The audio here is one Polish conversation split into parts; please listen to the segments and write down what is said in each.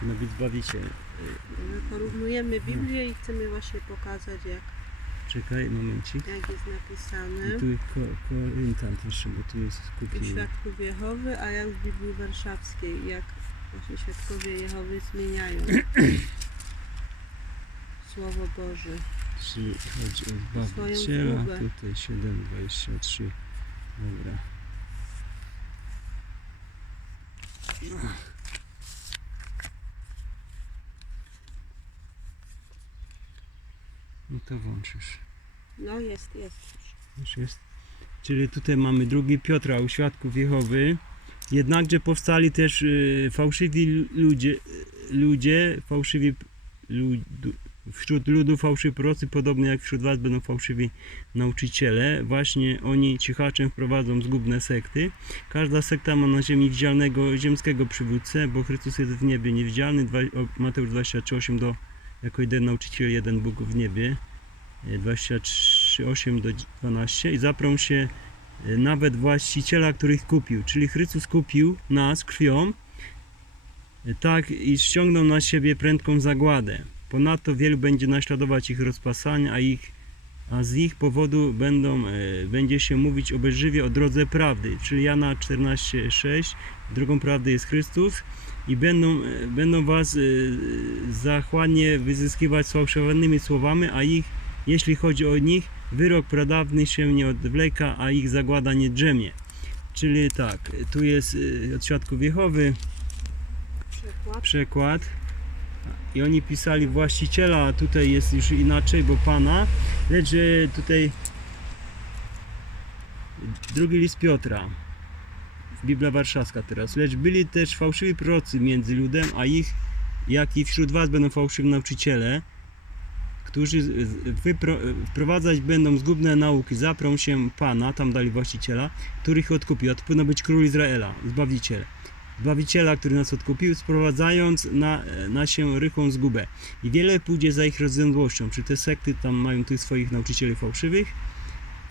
powinno być Zbawiciel. My porównujemy Biblię i chcemy właśnie pokazać, jak, Czekaj, momencik. jak jest napisane. I tu ko Koryntant jeszcze, bo tu jest U skupienie. świadków Jehowy, a jak w Biblii Warszawskiej, jak właśnie świadkowie Jehowy zmieniają Słowo Boże. Czy chodzi o Swoją Zbawiciela? Tutaj 7,23. Dobra. No to włączysz. No jest, jest. Już jest. Czyli tutaj mamy drugi Piotra u świadków Jehowy. Jednakże powstali też y, fałszywi ludzie, ludzie fałszywi ludu, wśród ludu fałszywi prorocy, podobnie jak wśród was będą fałszywi nauczyciele. Właśnie oni cichaczem wprowadzą zgubne sekty. Każda sekta ma na ziemi widzialnego ziemskiego przywódcę, bo Chrystus jest w niebie niewidzialny. Mateusz 23,8 do jako jeden nauczyciel, jeden Bóg w niebie. 23, 8 do 12 i zaprą się e, nawet właściciela, który ich kupił. Czyli Chrystus kupił nas krwią, e, tak i ściągnął na siebie prędką zagładę. Ponadto wielu będzie naśladować ich rozpasania, a, ich, a z ich powodu będą, e, będzie się mówić obelżywie o drodze prawdy. Czyli Jana 14,6 drogą prawdy jest Chrystus i będą, e, będą was e, zachłannie wyzyskiwać sfałszowanymi słowami, a ich jeśli chodzi o nich, wyrok pradawny się nie odwleka, a ich zagłada nie drzemie. Czyli tak, tu jest y, od świadków Jehowy przekład. i oni pisali właściciela, a tutaj jest już inaczej, bo pana, lecz że tutaj drugi list Piotra, Biblia Warszawska teraz, lecz byli też fałszywi prorocy między ludem, a ich, jak i wśród was będą fałszywi nauczyciele, którzy wprowadzać będą zgubne nauki, zaprą się Pana, tam dali właściciela, który ich odkupił, a to powinno być król Izraela, Zbawiciel. Zbawiciela, który nas odkupił, sprowadzając na, na się rychłą zgubę. I wiele pójdzie za ich rozwiązłością. Czy te sekty tam mają tych swoich nauczycieli fałszywych,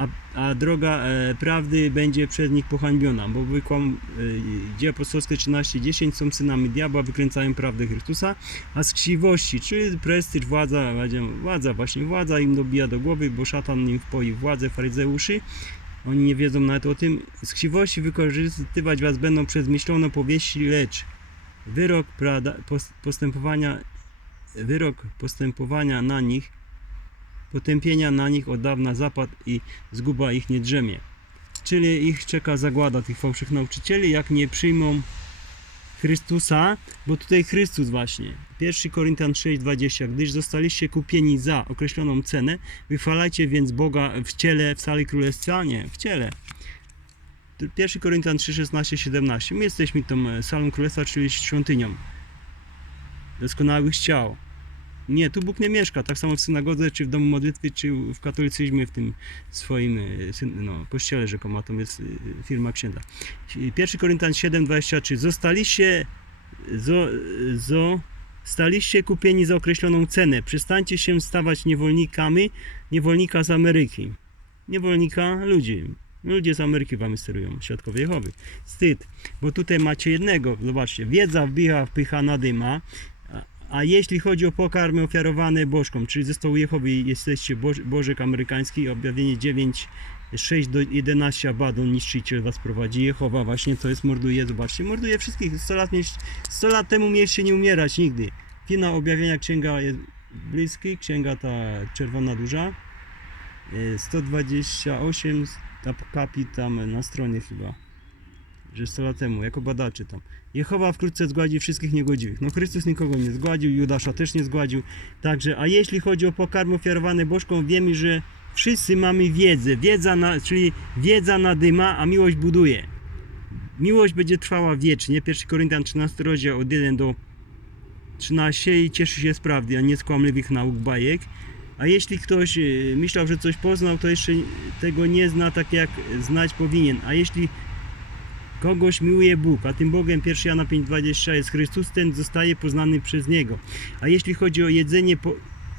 a, a droga e, prawdy będzie przez nich pohańbiona, bo wykłam e, dzieje apostolskie 13:10 są synami diabła, wykręcają prawdę Chrystusa, a z chciwości, czyli prestiż, władza, władza, właśnie władza im dobija do głowy, bo szatan im wpoi władzę faryzeuszy. Oni nie wiedzą nawet o tym. Z chciwości wykorzystywać was będą przez myśloną powieści, lecz wyrok prada, pos- postępowania, wyrok postępowania na nich, potępienia na nich od dawna zapadł i zguba ich nie drzemie. Czyli ich czeka zagłada tych fałszywych nauczycieli, jak nie przyjmą Chrystusa, bo tutaj Chrystus właśnie. 1 Koryntian 6:20 Gdyż zostaliście kupieni za określoną cenę, wychwalajcie więc Boga w ciele, w sali królestwa, nie, w ciele. 1 Koryntian 3:16, 17 My jesteśmy tą salą królestwa, czyli świątynią doskonałych ciał. Nie, tu Bóg nie mieszka, tak samo w synagodze, czy w domu modlitwy, czy w katolicyzmie, w tym swoim e, no, kościele rzekomo, to jest e, firma księdza. 1 Koryntian 7:23 Zostaliście zo, zo, staliście kupieni za określoną cenę. Przestańcie się stawać niewolnikami, niewolnika z Ameryki. Niewolnika ludzi. Ludzie z Ameryki wam sterują, świadkowie Jehowy. Wstyd, bo tutaj macie jednego, zobaczcie, wiedza wbicha, wpycha nadyma, a, a jeśli chodzi o pokarmy ofiarowane bożkom, czyli ze stołu Jehowy jesteście boż, bożek amerykański, objawienie 9, 6 do 11 Abaddon, niszczyciel was prowadzi. Jehowa właśnie to jest, morduje, zobaczcie, morduje wszystkich. 100 lat, mieć, 100 lat temu mieliście nie umierać nigdy. Finał objawienia księga jest bliski, księga ta czerwona duża. E, 128 ta kapi tam na stronie chyba. Że 100 lat temu, jako badaczy tam. Jehowa wkrótce zgładzi wszystkich niegodziwych. No Chrystus nikogo nie zgładził, Judasza też nie zgładził. Także, a jeśli chodzi o pokarm ofiarowany bożkom, wiemy, że wszyscy mamy wiedzę. Wiedza, na, czyli wiedza nadyma, a miłość buduje. Miłość będzie trwała wiecznie. 1 Koryntian 13 rozdział od 1 do 13 i cieszy się z prawdy, a nie z kłamliwych nauk bajek. A jeśli ktoś e, myślał, że coś poznał, to jeszcze tego nie zna tak jak znać powinien. A jeśli kogoś miłuje Bóg, a tym Bogiem 1 Jana 5,20 jest Chrystus, ten zostaje poznany przez Niego. A jeśli chodzi o jedzenie, po,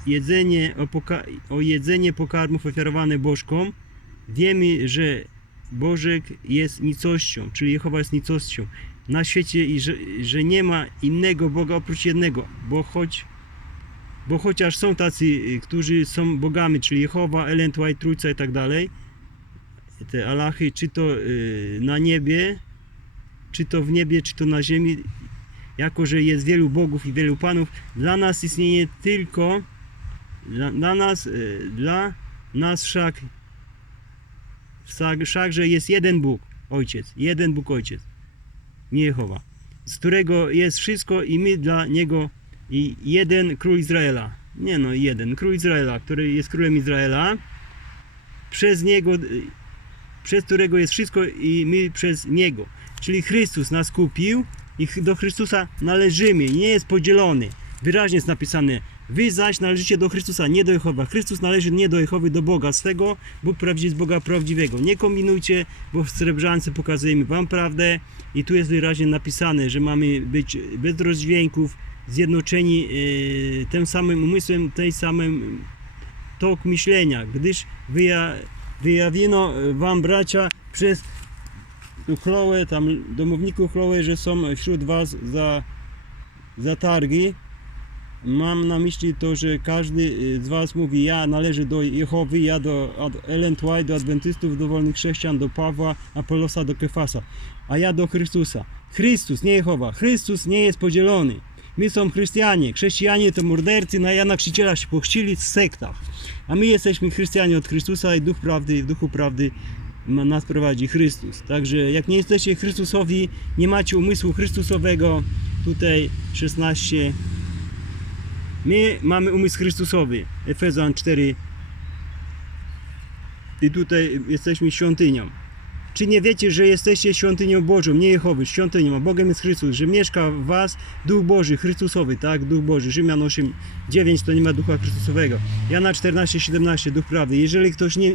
jedzenie, o, poka, o jedzenie pokarmów ofiarowane bożkom, wiemy, że Bożek jest nicością, czyli Jehowa jest nicością. na świecie i że, że nie ma innego Boga oprócz jednego, bo choć bo chociaż są tacy, y, którzy są bogami, czyli Jehowa, Ellen White, Trójca i tak dalej, te Alachy, czy to y, na niebie, czy to w niebie, czy to na ziemi, jako że jest wielu bogów i wielu panów, dla nas istnieje tylko, dla, dla nas, y, dla nas wszak, wszak, wszakże jest jeden Bóg, Ojciec, jeden Bóg Ojciec, nie Jehowa, z którego jest wszystko i my dla Niego i jeden król Izraela. Nie no, jeden król Izraela, który jest królem Izraela. Przez niego, y, przez którego jest wszystko i my przez niego. Czyli Chrystus nas kupił i do Chrystusa należymy. Nie jest podzielony. Wyraźnie jest napisane. Wy zaś należycie do Chrystusa, nie do Jehowa. Chrystus należy nie do Jehowy, do Boga swego. Bóg prawdziwy jest Boga prawdziwego. Nie kombinujcie, bo w Srebrzance pokazujemy Wam prawdę i tu jest wyraźnie napisane, że mamy być bez rozdźwięków, zjednoczeni yy, tym samym umysłem, tej samym tok myślenia, gdyż wyja, wyjawiono e, wam bracia przez tu tam domowników Chloe, że są wśród was za, za targi. Mam na myśli to, że każdy y, z was mówi, ja należę do Jehowy, ja do Ellen White, do Adwentystów, do wolnych chrześcijan, do Pawła, Apolosa, do Kefasa, a ja do Chrystusa. Chrystus, nie Jehowa. Chrystus nie jest podzielony. My są chrystianie. Chrześcijanie to mordercy, na Jana Chrzciciela się pochrzcili w sektach. A my jesteśmy chrystianie od Chrystusa i Duch Prawdy, w Duchu Prawdy nas prowadzi Chrystus. Także jak nie jesteście Chrystusowi, nie macie umysłu Chrystusowego, tutaj 16. My mamy umysł Chrystusowy. Efezjan 4. I tutaj jesteśmy świątynią. Czy nie wiecie, że jesteście świątynią Bożą, nie Jehowy, świątynią, a Bogiem jest Chrystus, że mieszka w was Duch Boży, Chrystusowy, tak? Duch Boży. Rzymian 8, 9 to nie ma Ducha Chrystusowego. Jana 14, 17, Duch Prawdy. Jeżeli ktoś nie,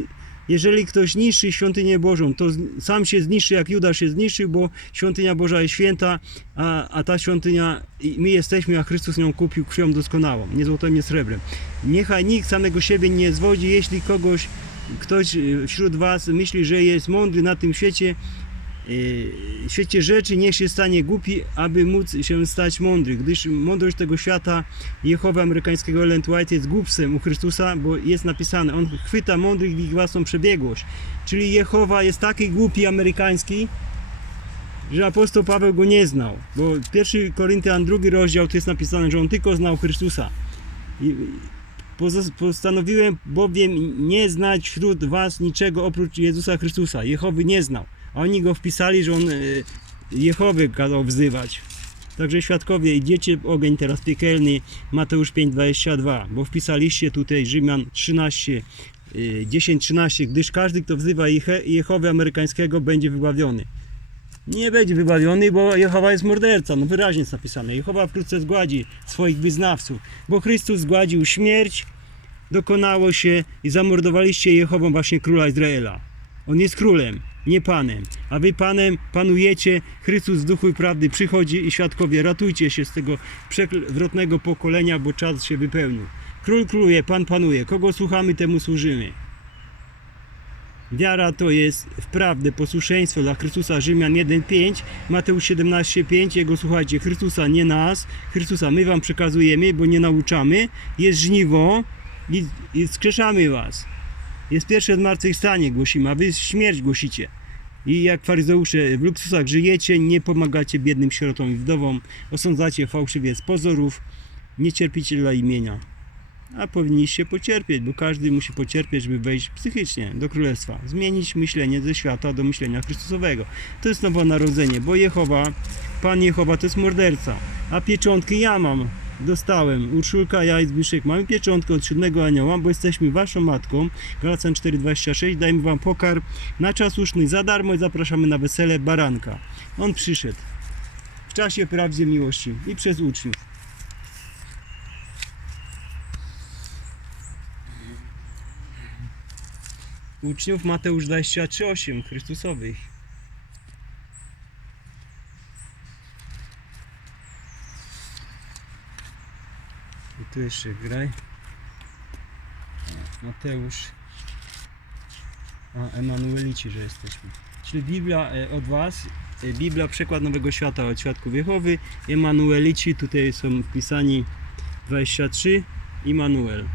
jeżeli ktoś niszczy świątynię Bożą, to sam się zniszczy, jak Judasz się zniszczył, bo świątynia Boża jest święta, a, a ta świątynia, my jesteśmy, a Chrystus ją kupił krwią doskonałą, nie złotem, nie srebrem. Niechaj nikt samego siebie nie zwodzi, jeśli kogoś, ktoś y, wśród was myśli, że jest mądry na tym świecie, y, świecie rzeczy, niech się stanie głupi, aby móc się stać mądry, gdyż mądrość tego świata Jehowy amerykańskiego Ellen White jest głupstwem u Chrystusa, bo jest napisane, on chwyta mądrych w ich własną przebiegłość. Czyli Jehowa jest taki głupi amerykański, że apostoł Paweł go nie znał, bo 1 Koryntian drugi rozdział to jest napisane, że on tylko znał Chrystusa. I postanowiłem bowiem nie znać wśród was niczego oprócz Jezusa Chrystusa. Jehowy nie znał, oni go wpisali, że on e, Jehowy kazał wzywać. Także świadkowie, idziecie w ogień teraz piekielny, Mateusz 5,22, bo wpisaliście tutaj Rzymian 13, y, 10-13, gdyż każdy, kto wzywa Jehowy amerykańskiego, będzie wybawiony. Nie będzie wybawiony, bo Jehowa jest morderca, no wyraźnie jest napisane. Jehowa wkrótce zgładzi swoich wyznawców, bo Chrystus zgładził śmierć, dokonało się i zamordowaliście Jehową właśnie króla Izraela. On jest królem, nie panem. A wy panem panujecie, Chrystus z duchu i prawdy przychodzi i świadkowie, ratujcie się z tego przewrotnego pokolenia, bo czas się wypełnił. Król króluje, pan panuje. Kogo słuchamy, temu służymy. Wiara to jest wprawdę posłuszeństwo dla Chrystusa Rzymian 1.5, Mateusz 17.5, Jego słuchajcie, Chrystusa nie nas, Chrystusa my wam przekazujemy, bo nie nauczamy, jest żniwo i, i skrzeszamy was. Jest pierwsze zmartwychwstanie głosimy, a wy śmierć głosicie. I jak faryzeusze w luksusach żyjecie, nie pomagacie biednym sierotom i wdowom, osądzacie fałszywie z pozorów, nie cierpicie dla imienia. A powinniście pocierpieć, bo każdy musi pocierpieć, żeby wejść psychicznie do królestwa. Zmienić myślenie ze świata do myślenia Chrystusowego. To jest nowonarodzenie, bo Jehowa, Pan Jehowa to jest morderca. A pieczątki ja mam, dostałem. Urszulka, ja i Zbyszek mamy pieczątkę od siódmego anioła, bo jesteśmy waszą matką. Galacjan 4,26. Dajmy wam pokarm na czas słuszny za darmo i zapraszamy na wesele baranka. On przyszedł w czasie prawdzie miłości i przez uczniów. Uczniów Mateusz 23,8 Chrystusowych. Tu jeszcze graj. Mateusz. A, Emanuelici, że jesteśmy. Czyli Biblia e, od Was y, Biblia, przekład Nowego Świata od Świadków Jehowy, Emanuelici, tutaj są wpisani 23, Immanuel.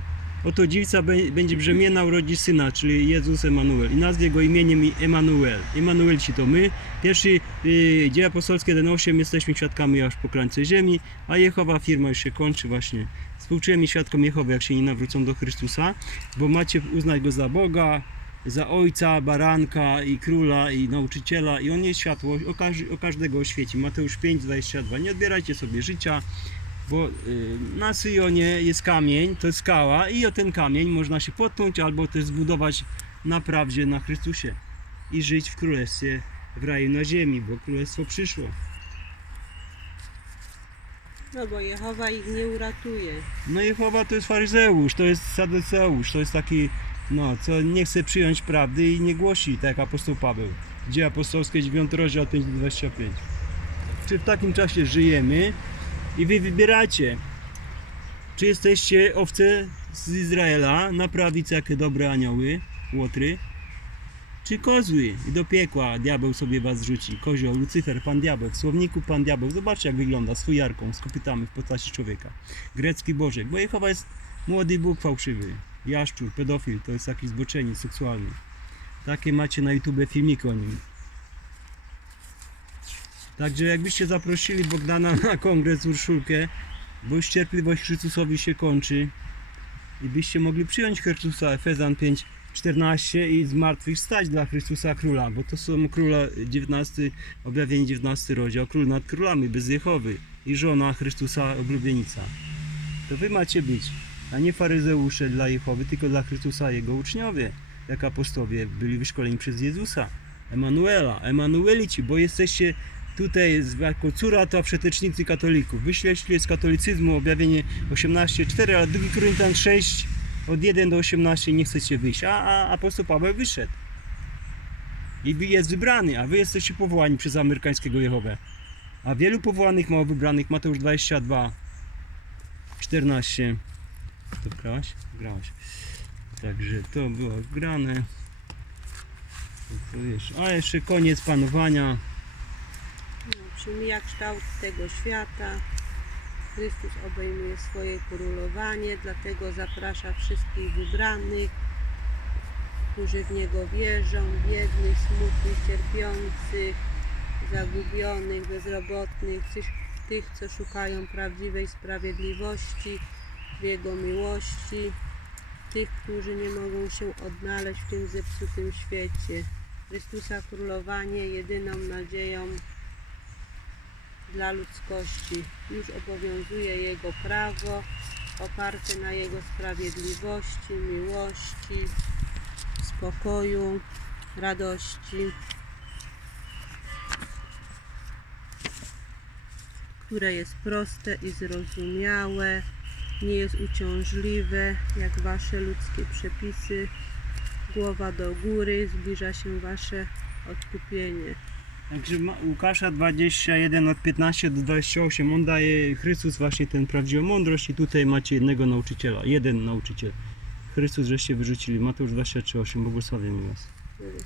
Oto dziewca bę- będzie brzemienna, urodzi syna, czyli Jezus Emanuel. I nazwie go imieniem Emanuel. Emanuelci to my. Pierwszy y, dzieje apostolskie 1.8 jesteśmy świadkami aż po krańce ziemi, a Jehowa firma już się kończy właśnie. Współczujemy świadkom Jehowy, jak się nie nawrócą do Chrystusa, bo macie uznać go za Boga, za Ojca, Baranka i Króla i Nauczyciela i On jest światło, o, każdego oświeci. Mateusz 5,22. Nie odbierajcie sobie życia, bo y, na Syjonie jest kamień, to jest skała i o ten kamień można się potknąć albo też zbudować na prawdzie na Chrystusie i żyć w królestwie, w raju na ziemi, bo królestwo przyszło. No bo Jehowa ich nie uratuje. No Jehowa to jest faryzeusz, to jest saduceusz, to jest taki, no, co nie chce przyjąć prawdy i nie głosi, tak jak apostoł Paweł. Dzieje apostolskie 9 rozdział 5-25. Czy w takim czasie żyjemy i wy wybieracie, czy jesteście owce z Izraela na prawicy, jakie dobre anioły, łotry, czy kozły i do piekła diabeł sobie was rzuci. Kozioł, Lucyfer, pan diabeł. W słowniku pan diabeł. Zobaczcie jak wygląda z fujarką, z kopytami w postaci człowieka. Grecki Bożek, bo Jehowa jest młody Bóg fałszywy. Jaszczur, pedofil, to jest taki zboczenie seksualny. Takie macie na YouTube filmiki o nim. Także jakbyście zaprosili Bogdana na kongres Urszulkę, bo już cierpliwość Chrystusowi się kończy i byście mogli przyjąć Chrystusa Efezjan 5 14 i zmartwychwstać dla Chrystusa Króla, bo to są Króla 19, objawienie 19 rozdział, Król nad królami, bez Jehowy i żona Chrystusa oblubienica. To wy macie być, a nie faryzeusze dla Jehowy, tylko dla Chrystusa Jego uczniowie, jak apostowie byli wyszkoleni przez Jezusa. Emanuela, Emanuelici, bo jesteście tutaj z- jako córa to wszetecznicy katolików. Wyśleście z katolicyzmu objawienie 18.4, ale 2 Koryntian 6 od 1 do 18 nie chcecie wyjść, a, a apostoł Paweł wyszedł. I jest wybrany, a wy jesteście powołani przez amerykańskiego Jehowę. A wielu powołanych mało wybranych, Mateusz 22, 14. To grałaś? Grałaś. Także to było grane. A jeszcze koniec panowania. No, przymija kształt tego świata. Chrystus obejmuje swoje królowanie, dlatego zaprasza wszystkich wybranych, którzy w Niego wierzą, biednych, smutnych, cierpiących, zagubionych, bezrobotnych, tych, co szukają prawdziwej sprawiedliwości w Jego miłości, tych, którzy nie mogą się odnaleźć w tym zepsutym świecie. Chrystusa królowanie jedyną nadzieją dla ludzkości. Już obowiązuje Jego prawo oparte na Jego sprawiedliwości, miłości, spokoju, radości, które jest proste i zrozumiałe, nie jest uciążliwe jak Wasze ludzkie przepisy. Głowa do góry, zbliża się Wasze odkupienie. Także Łukasza 21 od 15 do 28 on daje Chrystus właśnie tę prawdziwą mądrość i tutaj macie jednego nauczyciela, jeden nauczyciel. Chrystus żeście wyrzucili, Mateusz 23, 8, błogosławię was. Jezus.